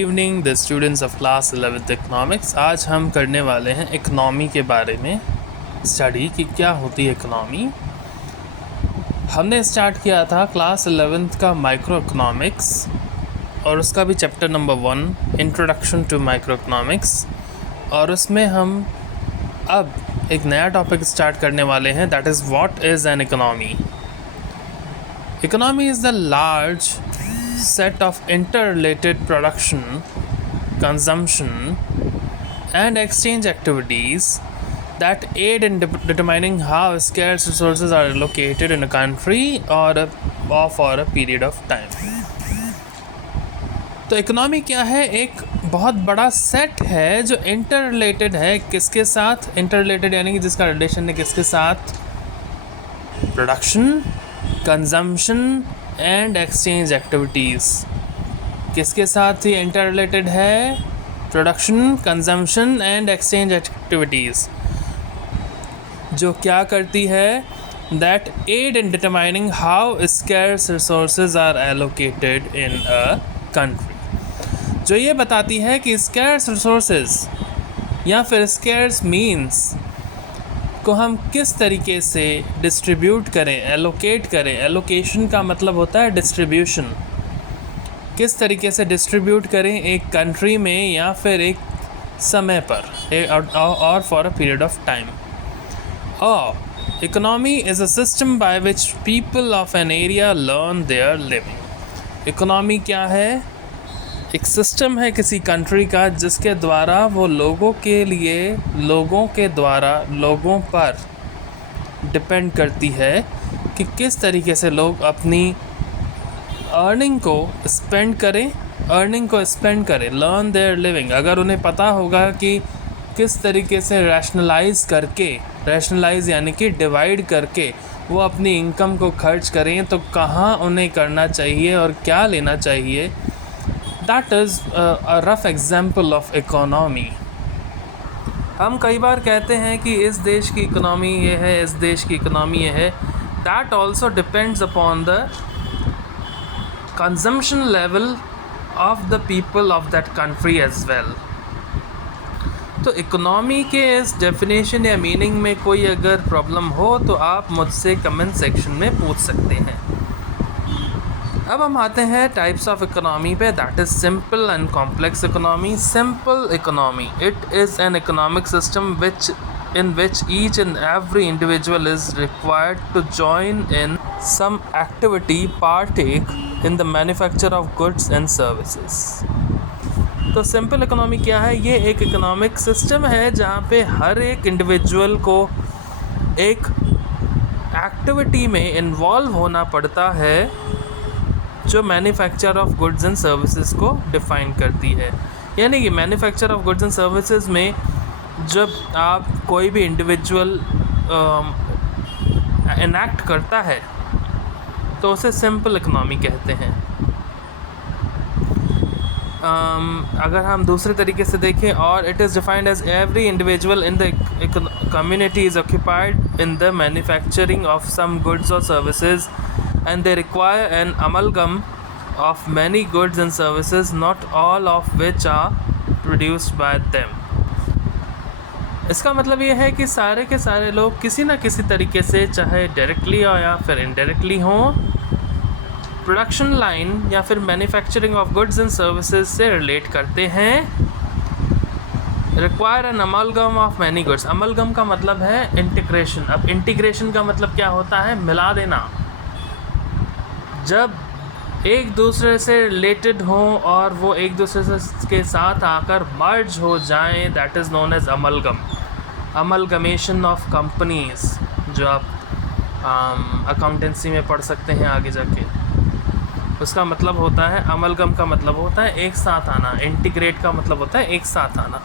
Evening the students of class 11th economics. आज हम करने वाले हैं इकोनॉमी के बारे में स्टडी कि क्या होती है इकोनॉमी। हमने स्टार्ट किया था क्लास 11th का माइक्रो इकोनॉमिक्स और उसका भी chapter number 1 introduction to micro economics, और उसमें हम अब एक नया टॉपिक स्टार्ट करने वाले हैं, that is what is an economy. Economy is the large set of interrelated production, consumption and exchange activities that aid in determining how scarce resources are allocated in a country or for a period of time. तो economy क्या है? एक बहुत बड़ा set है जो interrelated है। किसके साथ इंटररिलेटेड? यानी कि जिसका रिलेशन है किसके साथ? Production, consumption and exchange activities. किसके साथ ये इंटर रिलेटेड है? Production, consumption and exchange activities. जो क्या करती है? That aid in determining how scarce resources are allocated in a country. जो ये बताती है कि स्कैर्स रिसोर्सेज या फिर स्कैर्स मीन्स को हम किस तरीके से डिस्ट्रीब्यूट करें, एलोकेट करें। एलोकेशन का मतलब होता है डिस्ट्रीब्यूशन। किस तरीके से डिस्ट्रीब्यूट करें एक कंट्री में या फिर एक समय पर और for a period of time. और economy is a system by which people of an area learn their living. Economy क्या है? एक सिस्टम है किसी कंट्री का जिसके द्वारा वो लोगों पर डिपेंड करती है कि किस तरीके से लोग अपनी अर्निंग को स्पेंड करें, लर्न देयर लिविंग। अगर उन्हें पता होगा कि किस तरीके से रैशनलाइज यानी कि डिवाइड करके वो अपनी इनकम को खर्च करें, तो कहाँ उन्हें करना चाहिए और क्या लेना चाहिए। That is a rough example of economy. हम कई बार कहते हैं कि इस देश की इकोनॉमी ये है, इस देश की इकोनॉमी ये है। That also depends upon the consumption level of the people of that country as well. तो इकोनॉमी के इस डेफिनेशन या मीनिंग में कोई अगर प्रॉब्लम हो तो आप मुझसे कमेंट सेक्शन में पूछ सकते हैं। अब हम आते हैं टाइप्स ऑफ इकोनॉमी पे, that is simple and complex economy. Simple economy, it is an economic system in which each and every individual is required to join in some activity, partake in the manufacture of goods and services. तो simple economy क्या है? ये एक economic system है जहाँ पे हर एक individual को एक एक्टिविटी में इन्वॉल्व होना पड़ता है जो manufacture of goods and services को डिफ़ाइन करती है। यानी कि manufacture of goods and services में जब आप कोई भी इंडिविजुअल इनैक्ट करता है तो उसे सिंपल इकोनॉमी कहते हैं। अगर हम दूसरे तरीके से देखें, और it is defined as every individual in the community is occupied in the manufacturing of some goods और services and they require an amalgam of many goods and services, not all of which are produced by them. इसका मतलब ये है कि सारे के सारे लोग किसी न किसी तरीके से, चाहे डायरेक्टली हो या फिर इनडायरेक्टली हो, प्रोडक्शन लाइन या फिर manufacturing of goods and services से रिलेट करते हैं। Require an amalgam of many goods. Amalgam का मतलब है इंटीग्रेशन। अब इंटीग्रेशन का मतलब क्या होता है? मिला देना। जब एक दूसरे से रिलेटेड हो और वो एक दूसरे के साथ आकर मर्ज हो जाएं, that is known as amalgam. Amalgamation of companies, जो आप अकाउंटेंसी में पढ़ सकते हैं आगे जाके, उसका मतलब होता है, अमलगम का मतलब होता है एक साथ आना, इंटीग्रेट का मतलब होता है एक साथ आना।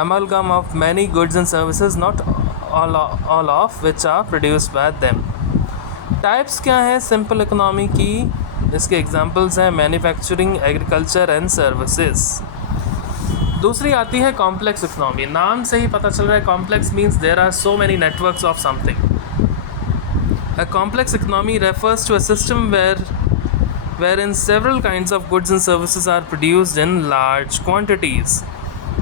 Amalgam of many goods and services, not all of which are produced by them. Types क्या है सिंपल इकोनॉमी की? इसके एग्जांपल्स हैं मैन्युफैक्चरिंग, एग्रीकल्चर एंड सर्विसेज। दूसरी आती है कॉम्प्लेक्स इकोनॉमी। नाम से ही पता चल रहा है, complex means there are so many networks of something. A complex economy refers to a system where wherein several kinds of goods and services are produced in large quantities.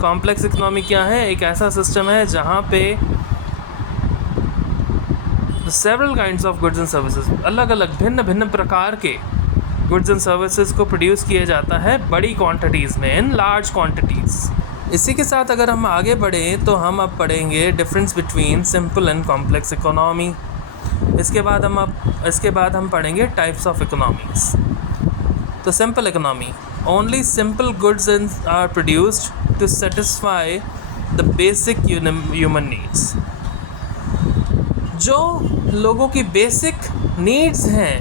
Complex economy क्या है? एक ऐसा system है जहाँ पे several kinds of goods and services, अलग अलग भिन्न भिन्न प्रकार के गुड्स एंड सर्विसेज को प्रोड्यूस किया जाता है बड़ी क्वांटिटीज़ में, इन लार्ज क्वांटिटीज़। इसी के साथ अगर हम आगे बढ़ें तो हम अब पढ़ेंगे difference between simple and complex economy. इसके बाद हम पढ़ेंगे टाइप्स ऑफ इकोनॉमीज़। तो simple economy, only simple goods are produced to satisfy the basic human needs. जो लोगों की बेसिक नीड्स हैं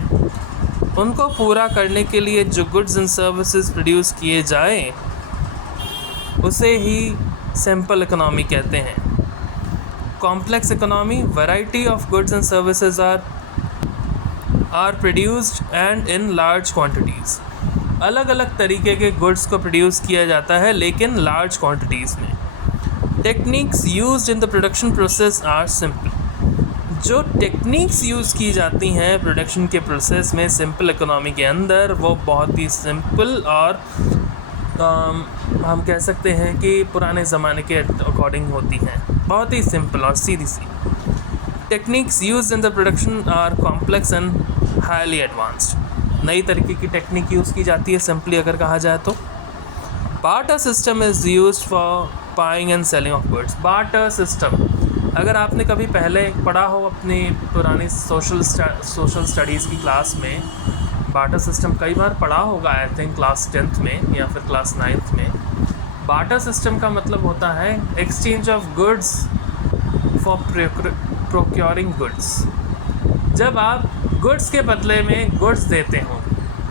उनको पूरा करने के लिए जो गुड्स एंड सर्विसेज प्रोड्यूस किए जाएं उसे ही सिंपल इकोनॉमी कहते हैं। Complex economy, variety of goods and services are produced and in large quantities. अलग अलग तरीके के गुड्स को प्रोड्यूस किया जाता है लेकिन लार्ज क्वांटिटीज़ में। Techniques used in the production process are simple. जो टेक्निक्स यूज़ की जाती हैं प्रोडक्शन के प्रोसेस में सिंपल इकोनॉमी के अंदर, वो बहुत ही सिंपल और हम कह सकते हैं कि पुराने ज़माने के अकॉर्डिंग होती हैं, बहुत ही सिंपल और सीधी सी। Techniques used in the production are complex and highly advanced. नई तरीके की टेक्निक यूज़ की जाती है सिंपली अगर कहा जाए तो। Barter system is used for buying and selling of goods. Barter system, अगर आपने कभी पहले पढ़ा हो अपनी पुरानी सोशल स्टडीज़ की क्लास में, बार्टर सिस्टम कई बार पढ़ा होगा, आई थिंक क्लास 10th में या फिर क्लास 9th में। बार्टर सिस्टम का मतलब होता है exchange of goods for procuring goods. जब आप गुड्स के बदले में गुड्स देते हो,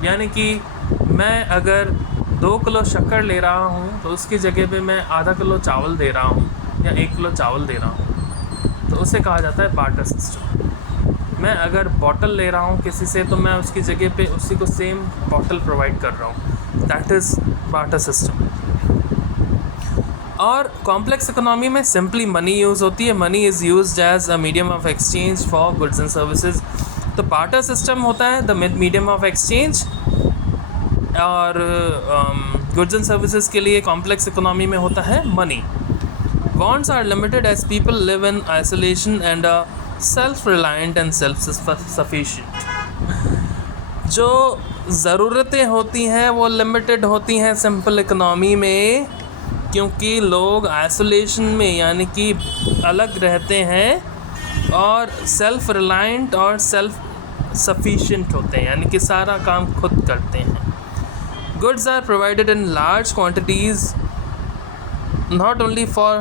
यानी कि मैं अगर 2 किलो शक्कर ले रहा हूँ तो उसकी जगह पे मैं आधा किलो चावल दे रहा हूँ या 1 किलो चावल दे रहा हूँ, तो उसे कहा जाता है बार्टर सिस्टम। मैं अगर बॉटल ले रहा हूँ किसी से तो मैं उसकी जगह पे उसी को सेम बॉटल प्रोवाइड कर रहा हूँ, दैट इज़ बार्टर सिस्टम। और कॉम्प्लेक्स इकोनॉमी में सिंपली मनी यूज़ होती है। Money is used as a medium of exchange for goods and services. तो बार्टर सिस्टम होता है द मीडियम ऑफ एक्सचेंज, और गुड्स एंड सर्विसेज के लिए कॉम्प्लेक्स इकोनॉमी में होता है money. Wants are limited as people live in isolation and are self-reliant and self-sufficient. जो ज़रूरतें होती हैं वो लिमिटेड होती हैं सिंपल इकोनॉमी में, क्योंकि लोग आइसोलेशन में यानी कि अलग रहते हैं और सेल्फ रिलायंट और सेल्फ सफिशिएंट होते हैं, यानी कि सारा काम खुद करते हैं। Goods are provided in large quantities not only for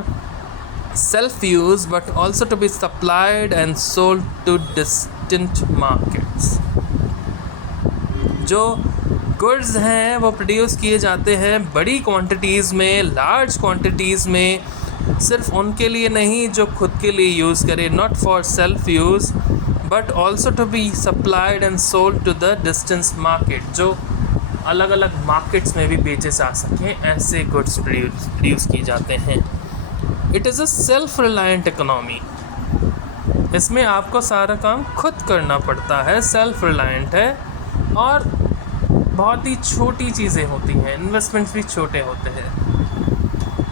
self-use but also to be supplied and sold to distant markets. जो गुड्स हैं वो प्रोड्यूस किए जाते हैं बड़ी क्वांटिटीज़ में, लार्ज क्वांटिटीज़ में, सिर्फ उनके लिए नहीं जो खुद के लिए यूज़ करें, not for self use but also to be supplied and sold to the distance market, जो अलग अलग मार्केट्स में भी बेचे जा सकें, ऐसे गुड्स प्रोड्यूस किए जाते हैं। It is a self reliant economy. इसमें आपको सारा काम खुद करना पड़ता है, सेल्फ रिलायंट है, और बहुत ही छोटी चीज़ें होती हैं, इन्वेस्टमेंट्स भी छोटे होते हैं।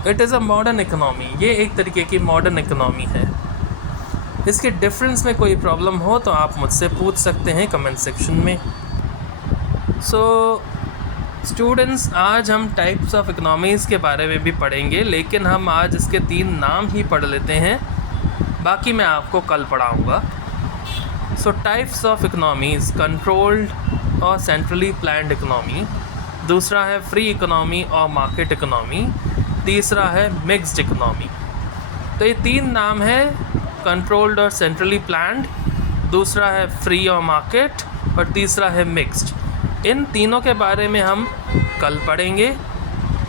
It is a modern economy. ये एक तरीके की मॉडर्न इकोनॉमी है। इसके डिफरेंस में कोई प्रॉब्लम हो तो आप मुझसे पूछ सकते हैं कमेंट सेक्शन में। स्टूडेंट्स, आज हम टाइप्स ऑफ इकोनॉमीज़ के बारे में भी पढ़ेंगे, लेकिन हम आज इसके 3 नाम ही पढ़ लेते हैं, बाकी मैं आपको कल पढ़ाऊँगा। टाइप्स ऑफ इकोनॉमीज़, कंट्रोल्ड और सेंट्रली प्लान्ड इकोनॉमी, दूसरा है फ्री इकोनॉमी और मार्केट इकोनॉमी, तीसरा है मिक्स्ड इकोनॉमी। तो ये 3 नाम हैं, कंट्रोल्ड और सेंट्रली प्लान्ड, दूसरा है फ्री और मार्केट, और तीसरा है मिक्स्ड। इन तीनों के बारे में हम कल पढ़ेंगे,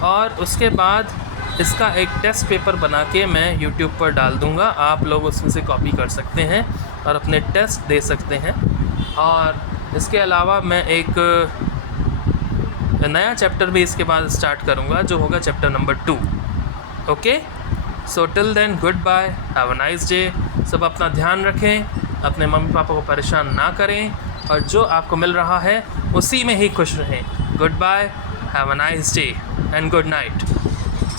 और उसके बाद इसका एक टेस्ट पेपर बना के मैं YouTube पर डाल दूँगा। आप लोग उसमें से कॉपी कर सकते हैं और अपने टेस्ट दे सकते हैं। और इसके अलावा मैं एक नया चैप्टर भी इसके बाद स्टार्ट करूँगा, जो होगा chapter number 2। Okay, so till then, good bye, have a nice day. सब अपना ध्यान रखें, अपने मम्मी पापा को परेशान ना करें, और जो आपको मिल रहा है उसी में ही खुश रहें। Good bye, have a nice day and good night.